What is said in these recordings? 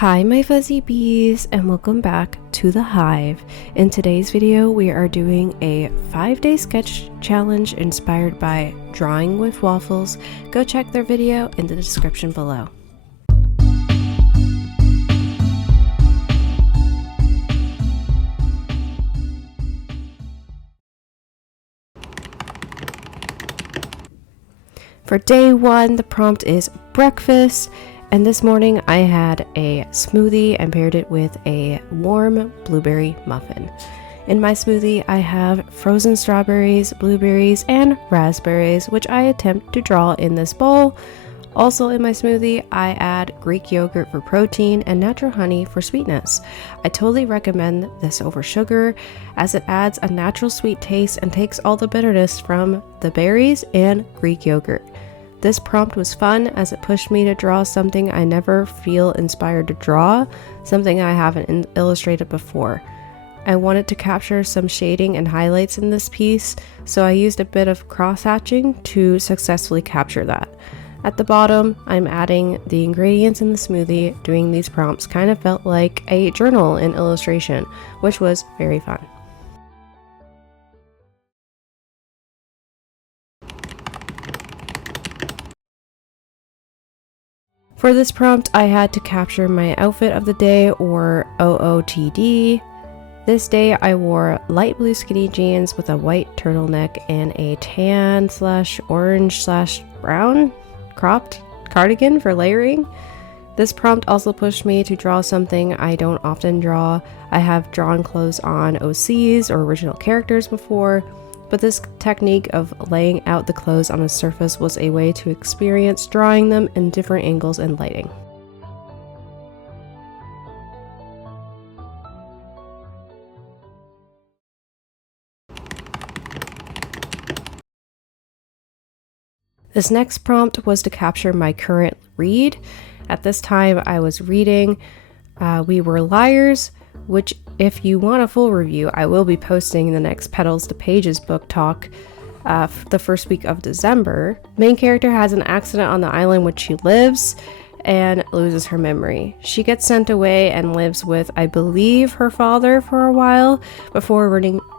Hi my fuzzy bees, and welcome back to the hive. In today's video we are doing a 5-day sketch challenge inspired by Drawing with Waffles. Go check their video in the description below. For day 1, the prompt is breakfast. And this morning I had a smoothie and paired it with a warm blueberry muffin. In my smoothie I have frozen strawberries, blueberries, and raspberries, which I attempt to draw in this bowl. Also in my smoothie I add Greek yogurt for protein and natural honey for sweetness. I totally recommend this over sugar as it adds a natural sweet taste and takes all the bitterness from the berries and Greek yogurt. This prompt was fun as it pushed me to draw something I never feel inspired to draw, something I haven't illustrated before. I wanted to capture some shading and highlights in this piece, so I used a bit of cross-hatching to successfully capture that. At the bottom, I'm adding the ingredients in the smoothie. Doing these prompts kind of felt like a journal in illustration, which was very fun. For this prompt, I had to capture my outfit of the day, or OOTD. This day, I wore light blue skinny jeans with a white turtleneck and a tan/orange/brown cropped cardigan for layering. This prompt also pushed me to draw something I don't often draw. I have drawn clothes on OCs or original characters before, but this technique of laying out the clothes on a surface was a way to experience drawing them in different angles and lighting. This next prompt was to capture my current read. At this time I was reading We Were Liars, which if you want a full review, I will be posting the next Petals to Pages book talk the first week of December. Main character has an accident on the island which she lives and loses her memory. She gets sent away and lives with, I believe, her father for a while before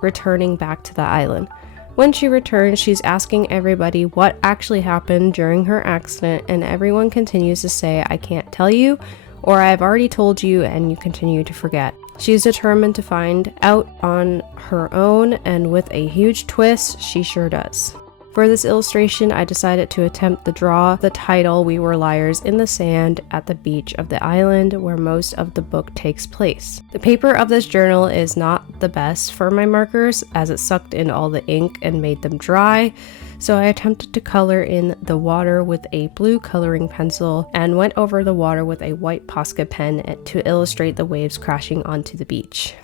returning back to the island. When she returns, she's asking everybody what actually happened during her accident, and everyone continues to say, "I can't tell you," or "I've already told you," and you continue to forget. She's determined to find out on her own, and with a huge twist, she sure does. For this illustration, I decided to attempt to draw the title We Were Liars in the sand at the beach of the island where most of the book takes place. The paper of this journal is not the best for my markers as it sucked in all the ink and made them dry, so I attempted to color in the water with a blue coloring pencil and went over the water with a white Posca pen to illustrate the waves crashing onto the beach.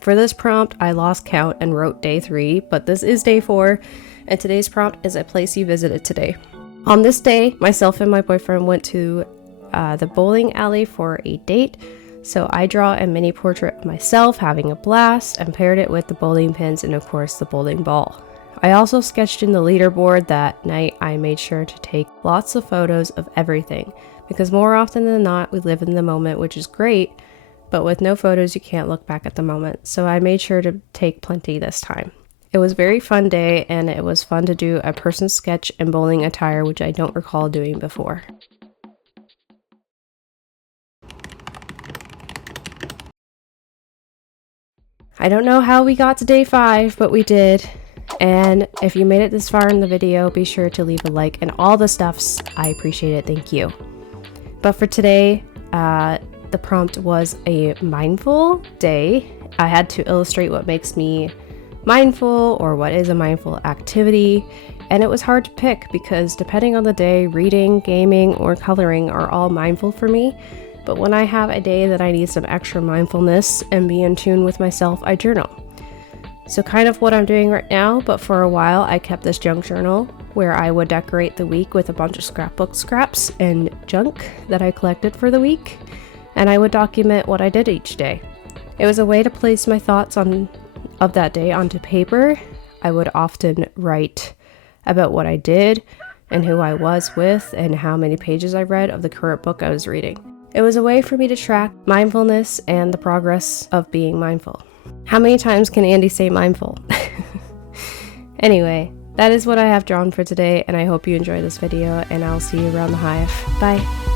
For this prompt, I lost count and wrote day 3, but this is day 4, and today's prompt is a place you visited today. On this day, myself and my boyfriend went to the bowling alley for a date, so I draw a mini portrait of myself having a blast and paired it with the bowling pins and of course the bowling ball. I also sketched in the leaderboard that night. I made sure to take lots of photos of everything, because more often than not, we live in the moment, which is great, but with no photos, you can't look back at the moment. So I made sure to take plenty this time. It was a very fun day, and it was fun to do a person sketch in bowling attire, which I don't recall doing before. I don't know how we got to day 5, but we did. And if you made it this far in the video, be sure to leave a like and all the stuffs. I appreciate it. Thank you. But for today, the prompt was a mindful day. I had to illustrate what makes me mindful or what is a mindful activity, and it was hard to pick because depending on the day, reading, gaming, or coloring are all mindful for me. But when I have a day that I need some extra mindfulness and be in tune with myself, I journal. So kind of what I'm doing right now, but for a while I kept this junk journal where I would decorate the week with a bunch of scrapbook scraps and junk that I collected for the week, and I would document what I did each day. It was a way to place my thoughts of that day onto paper. I would often write about what I did and who I was with and how many pages I read of the current book I was reading. It was a way for me to track mindfulness and the progress of being mindful. How many times can Andy say mindful? Anyway, that is what I have drawn for today, and I hope you enjoy this video, and I'll see you around the hive. Bye!